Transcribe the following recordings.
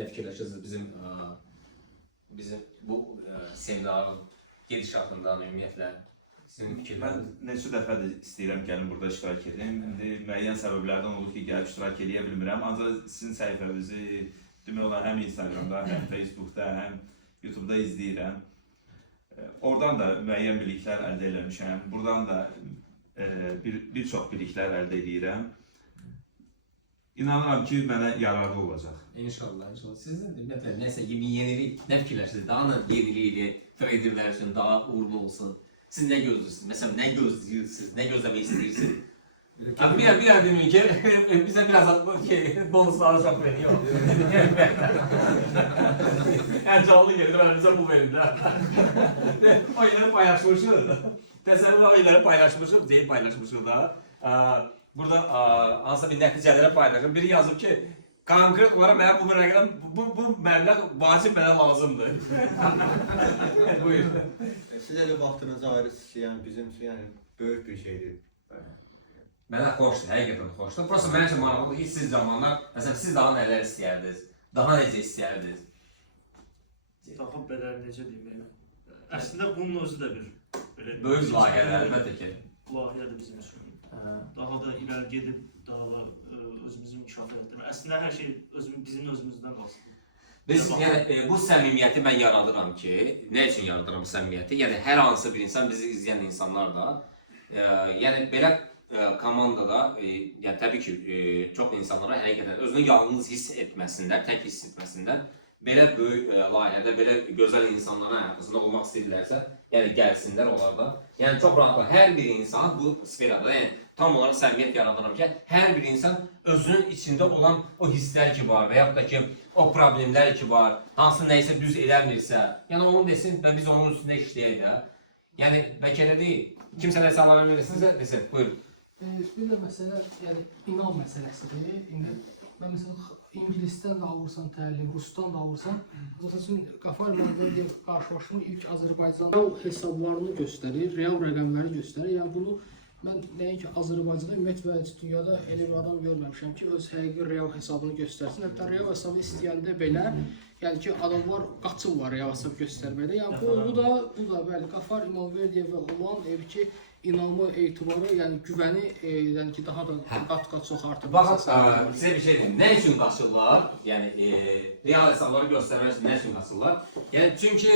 ne fikirləşirsiniz bizim bu seminarın gedişatından ümumiyyətlə sizin fikirləriniz? Mən neçə dəfə də istəyirəm gəlin burada iştirak edeyim. İndi müəyyən səbəblərdən olur ki, gəlib iştirak edə bilmirəm. Ancaq sizin səhifənizi demək olar həm Instagramda, həm Facebookda, həm YouTube'da izləyirəm. Oradan da müəyyən biliklər əldə eləmişəm. Buradan da bir çox biliklər əldə edirəm. İnanıram ki, mənə yararlı olacaq. İnşallah, inşallah. Sizin ümumiyyətlə nəsə yenilik, nə fikirləşirsiniz? Daha yeniliyi, traderlər üçün daha uğurlu olsun. Siz nə gözləyirsiniz? Məsələn, nə gözləyirsiniz? Nə gözləmək istəyirsiniz? Bir an demin ki, bizə biraz bonusları çox veriyor. Hər canlı gelir, bizə bu verirlər. O illəri paylaşmışıq. Təsəvvür o illəri paylaşmışıq, deyil paylaşmışıq da. Burada hansısa bir nəticələrə paylaşım. Biri yazıb ki, konkret olaraq mənə bu rəqəm, bu məbləğ vacib mənə lazımdır. Buyur. Sizə də vaxtınızı ayırırsınız ki, yəni bizim üçün yəni böyük bir şeydir. Mənə xoşdur, həqiqətən xoşdur. Prosta mənə üçün maraqlıdır ki, siz zamanlar, məsələn, siz daha nələr istəyərdiniz? Daha necə istəyərdiniz? Daha belə necə deyim? Əslində bunun özü də bir Böyük layihələr, əlbəttə ki. layihədir bizim üçün. Daha da irəli gedib, daha da özümüzü inkişaf etdirmək. Əslində hər şey bizim özümüzdən qalsın. Biz, yəni, bu səmimiyyəti mən yaradıram ki, nə üçün yaradıram bu səmimiyyəti? Yəni, hər hansı bir insan, bizi izləyən insanlar da, yəni, belə komandada, yəni, təbii ki, çox insanlara həqiqətən özünü yalnız hiss etməsinlər, tək hiss etməsinlər. Belə böyük layihədə, belə gözəl insanların həyatında olmaq istəyirlərsə, yəni gəlsinlər onlar da. Yəni çox rahatlar. Hər bir insan bu sferada, yəni tam olaraq səmimiyyət yaradıram ki, hər bir insan özünün içində olan o hisslər ki var və yaxud da ki, o problemlər ki var, hansı nəyisə düz eləmirsə, yəni onu desin və biz onun üstündə işləyək də. Yəni, bəlkə elə deyil. Kimsə nəsə ala bilmirsinizsə, desin, buyurun. Bir də məsələ, yəni inam məsələsidir. İndi mən məsələn İngilisdən də alırsan təlim, Rusdan da alırsan. Məsələn, Qafar müəllimlə qarşılaşma ilk Azərbaycan real hesablarını göstərir, real rəqəmləri göstərir. Yəni bunu mən nəinki Azərbaycanda, ümumiyyətlə dünyada elə bir adam görməmişəm ki, öz həqiqi real hesabını göstərsin. Hətta real hesabı istəyəndə belə, yəni ki, adamlar qaçırlar real hesab göstərməkdə. Yəni bu da bəli, Qafar İmamverdiyevə olan ki, inamı, etibarı, yəni güvəni, yəni ki, daha da qat-qat çox artır. Baxın, sizə bir şey deyim. Nə üçün qaçırlar? Yəni, real hesabları göstərmək üçün nə üçün qaçırlar? Yəni, çünki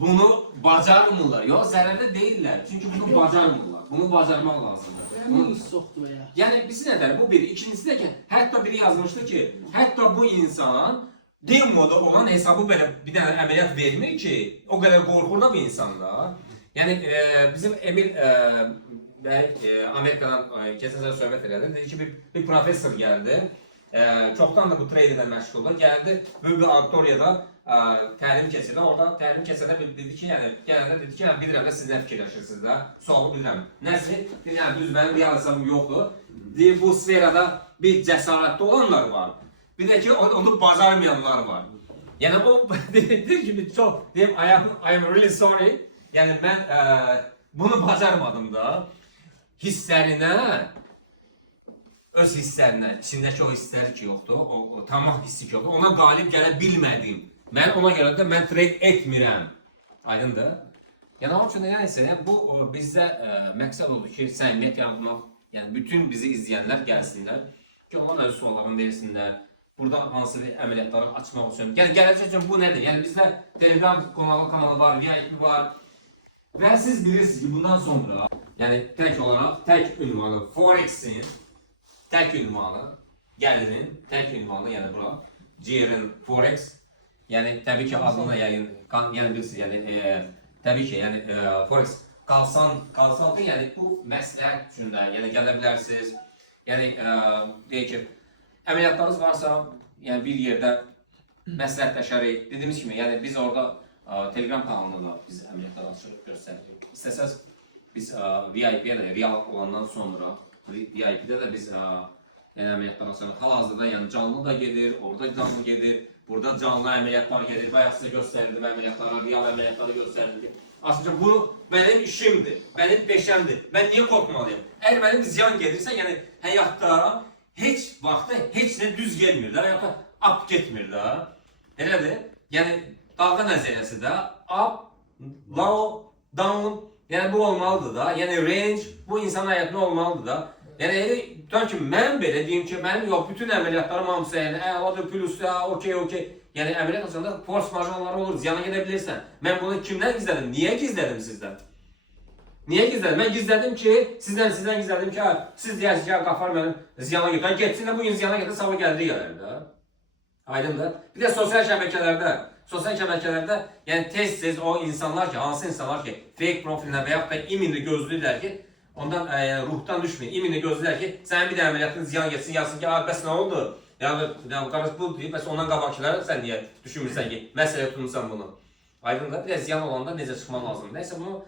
bunu bacarmırlar. Yox, zərərdə deyirlər. Çünki bunu bacarmırlar. Bunu bacarmaq lazımdır. Minus çoxdur ya. Yəni, birisi nədər? Bu bir. İkincisi də ki, hətta biri yazmışdı ki, hətta bu insan demoda olan hesabı belə bir dənə əməliyyat vermir ki, o qədər qorxur da bu insanda. Yəni, bizim Emil Amerikadan keçən sənə söhbət elədi. Dedi ki, bir professor gəldi. Çoxdan da bu traderlə məşğuldur. Gəldi, böyük bir auditoriyada təlim keçirdi. Orada təlim keçirdə dedi ki, yəni, gələndə dedi ki, bilirəm də siz nə fikirləşirsiniz də, sualı bilirəm. Nəsə, yəni, düz mənim real hesabım yoxdur. Deyir, bu sferada bir cəsarətli olanlar var. Bir də ki, onu bacarmayanlar var. Yəni, o deyir ki, çox, deyim, I am really sorry. Yəni, mən bunu bacarmadım da, hisslərinə, öz hisslərinə, içindəki o hisslər ki yoxdur, o tamam hissi ki yoxdur, ona qalib gələ bilmədim. Mən ona görə də mən trade etmirəm. Aydındır? Yəni, onun üçün nəyəsə, bu bizdə məqsəd odur ki, səmimiyyət yaratmaq, yəni bütün bizi izləyənlər gəlsinlər, ki, onlar öz suallarını versinlər, burada hansı bir əməliyyatları açmaq üçün. Yəni, gələcək üçün bu nədir? Yəni, bizdə Telegram kanalı var, VIP var. Və siz bilirsiniz ki, bundan sonra, yəni tək olaraq, tək ünvanı, Forex-in tək ünvanı, gəlirin tək ünvanı, yəni bura, GR'in Forex, yəni təbii ki, adına yəni bilirsiniz, yəni təbii ki, yəni Forex qalsandı, yəni bu məsləhət üçün də, yəni gələ bilərsiniz, yəni deyək ki, əməliyyatlarınız varsa, yəni bir yerdə məsləhətləşərik, dediyimiz kimi, yəni biz orada Telegram kanalında da biz əməliyyatları açıq göstəririk. İstəsəz biz VIP-yə də real olandan sonra VIP-də də biz əməliyyatlar açırıq. Hal-hazırda yəni canlı da gedir, orada canlı gedir, burada canlı əməliyyatlar gedir. Bayaq sizə göstərildi əməliyyatları, real əməliyyatları göstərildi. Aslında bu mənim işimdir, mənim peşəmdir. Mən niyə qorxmalıyım? Əgər mənim ziyan gedirsə, yəni həyatda heç vaxtda heç nə düz gelmir. Həyatda up getmir də. Elədir? Yəni dalğa nəzəriyyəsi də up, low, down, yəni bu olmalıdır da. Yəni range bu insan həyatında olmalıdır da. Yəni elə tutaq ki, mən belə deyim ki, mənim yox bütün əməliyyatlarım hamısı yəni əladır, plus ya, okey. Yəni əməliyyat açanda force majeure olur, ziyana gedə bilirsən. Mən bunu kimdən gizlədim? Niyə gizlədim sizdən? Niyə gizlədim? Mən gizlədim ki, sizdən gizlədim ki, siz deyərsiniz ki, Qafar mənim ziyana gedir. Getsin də bu gün ziyana gedir, sabah gəldi gələr də. Aydındır. Bir də sosial şəbəkələrdə yəni tez o insanlar ki, hansı insanlar ki, fake profilinə və yaxud da iminli gözləyirlər ki, ondan ruhdan düşmür. İminli gözləyirlər ki, sənin bir də əməliyyatın ziyan getsin, yazsın ki, bəs nə oldu? Yəni qardaş bu deyib, bəs ondan qabaqçılar sən niyə düşünmürsən ki, məsələ tutmusan bunu? Aydındır. Bir də ziyan olanda necə çıxmaq lazımdır. Nəysə bunu